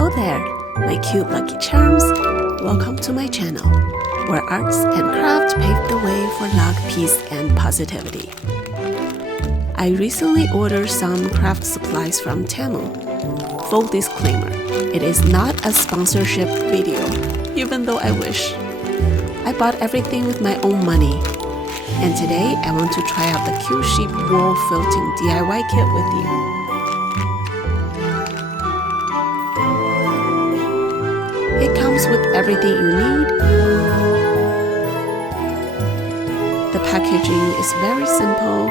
Hello there, my cute lucky charms. Welcome to my channel, where arts and craft pave the way for luck, peace, and positivity. I recently ordered some craft supplies from Temu. Full disclaimer, it is not a sponsorship video, even though I wish. I bought everything with my own money. And today, I want to try out the cute sheep wool felting DIY kit with you. It comes with everything you need. The packaging is very simple,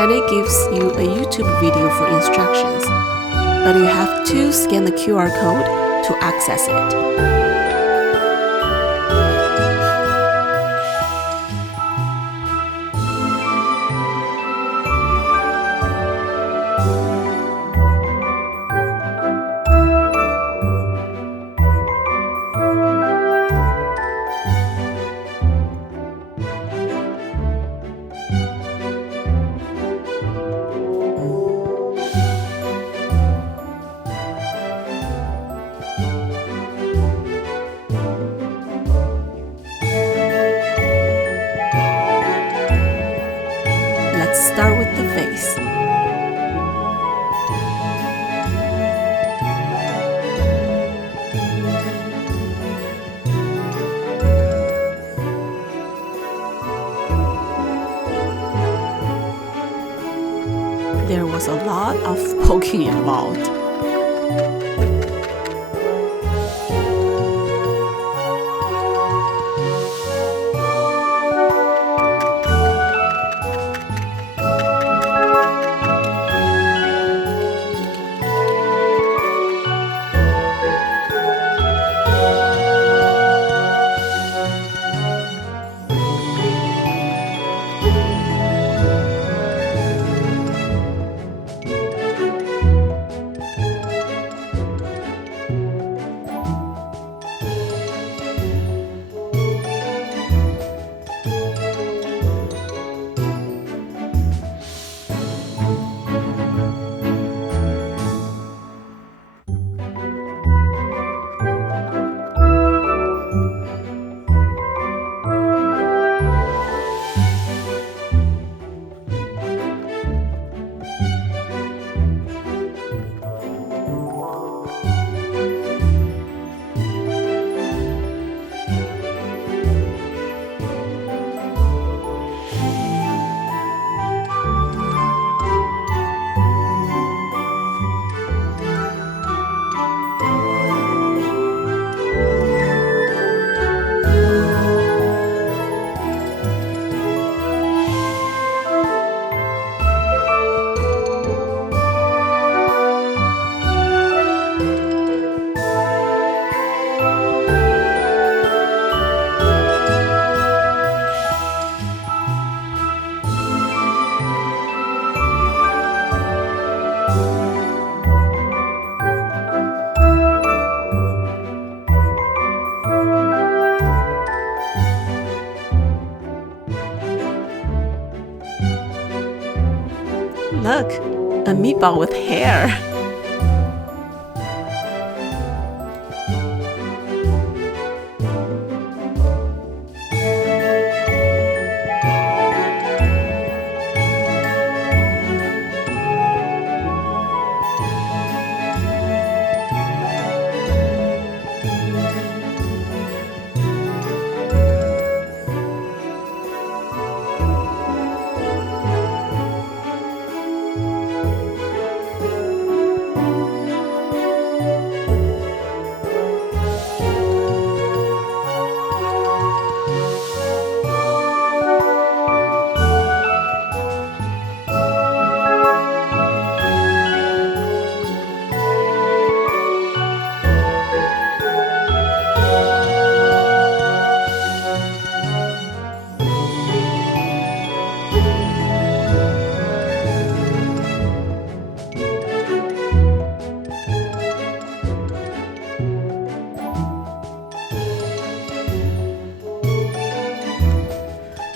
and it gives you a YouTube video for instructions, but you have to scan the QR code to access it. Let's start with the face. There was a lot of poking involved. Look, a meatball with hair.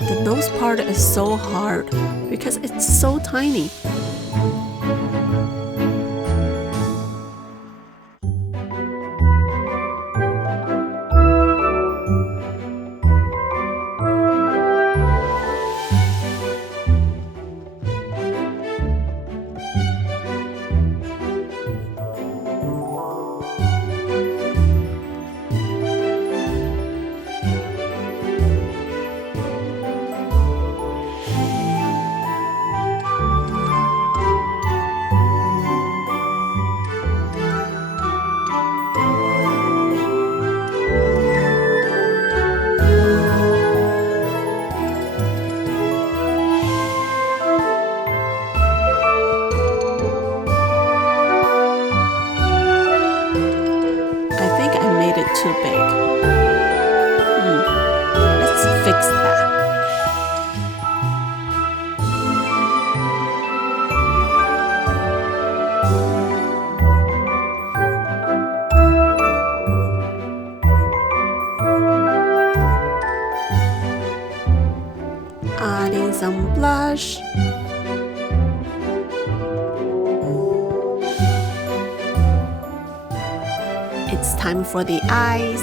The nose part is so hard because it's so tiny. some blush. It's time for the eyes.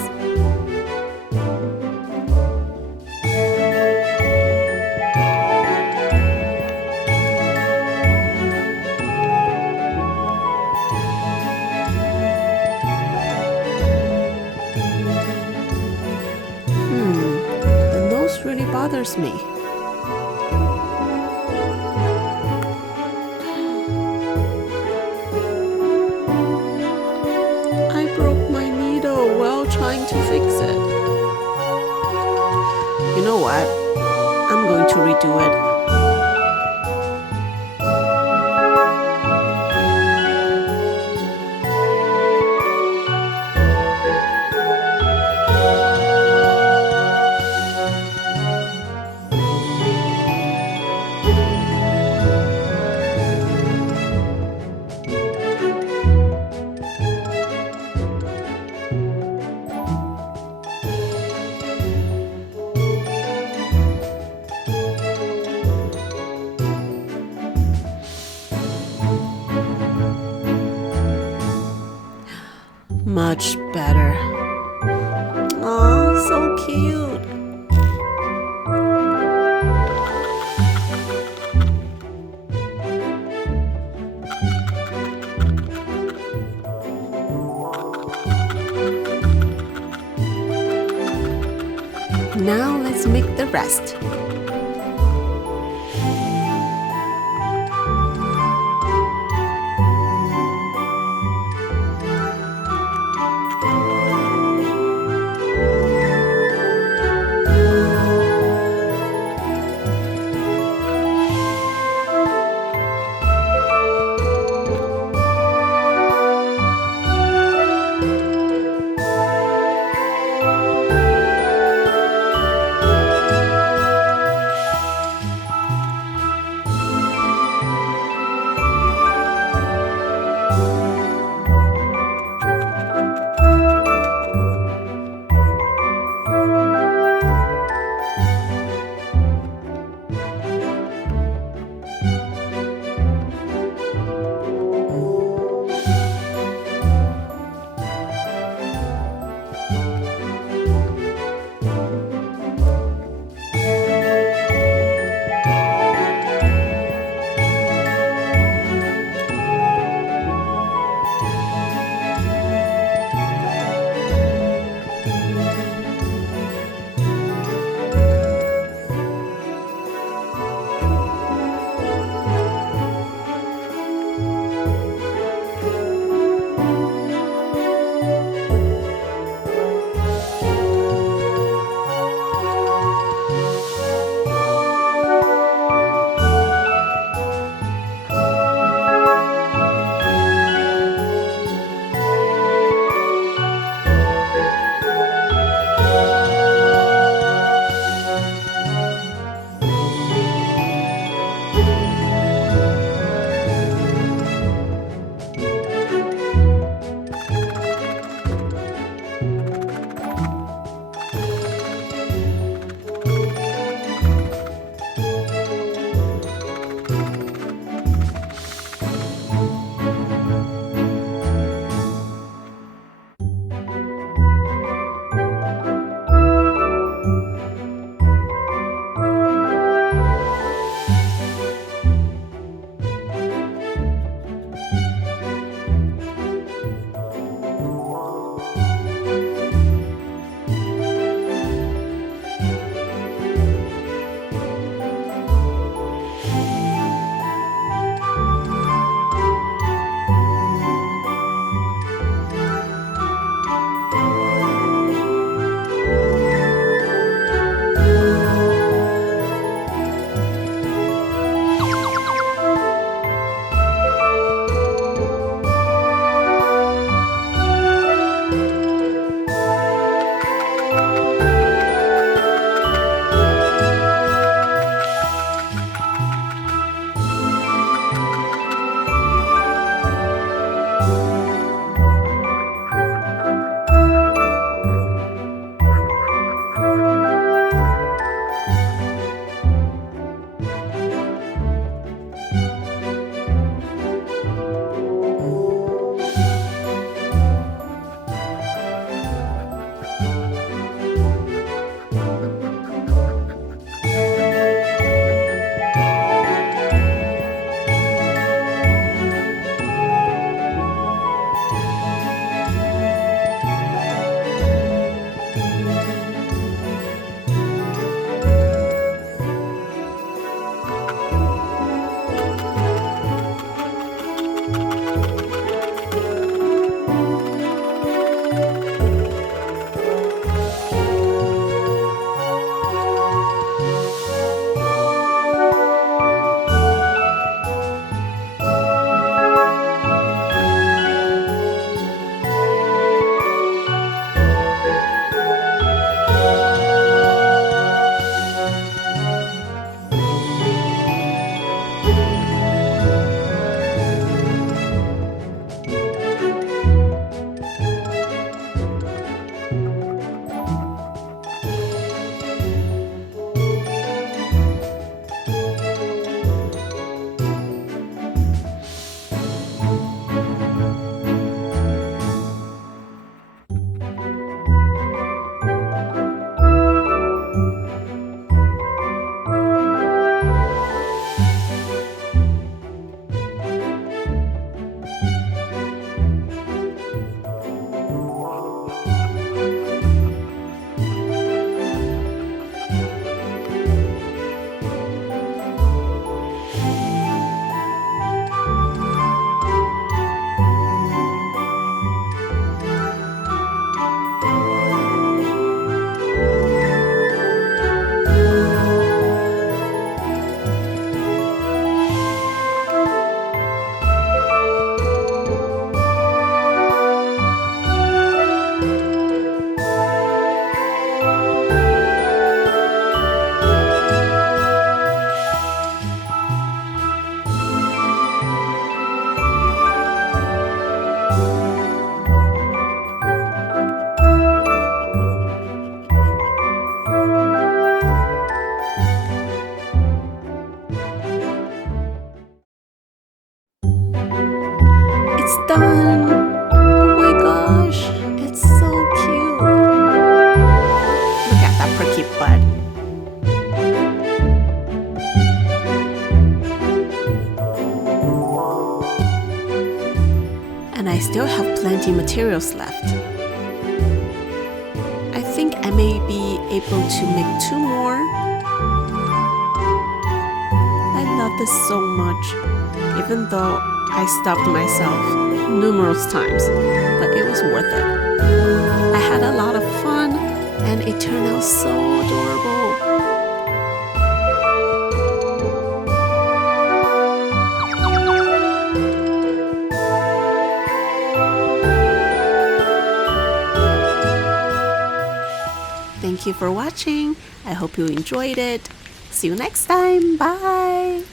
The nose really bothers me. I broke my needle while trying to fix it. You know what? I'm going to redo it. Much better. Aw, so cute. Now let's make the rest. done. Oh my gosh, it's so cute. Look at that perky butt. And I still have plenty materials left. I think I may be able to make 2 more. I love this so much, even though I stopped myself numerous times, but it was worth it. I had a lot of fun and it turned out so adorable. Thank you for watching. I hope you enjoyed it. See you next time. Bye.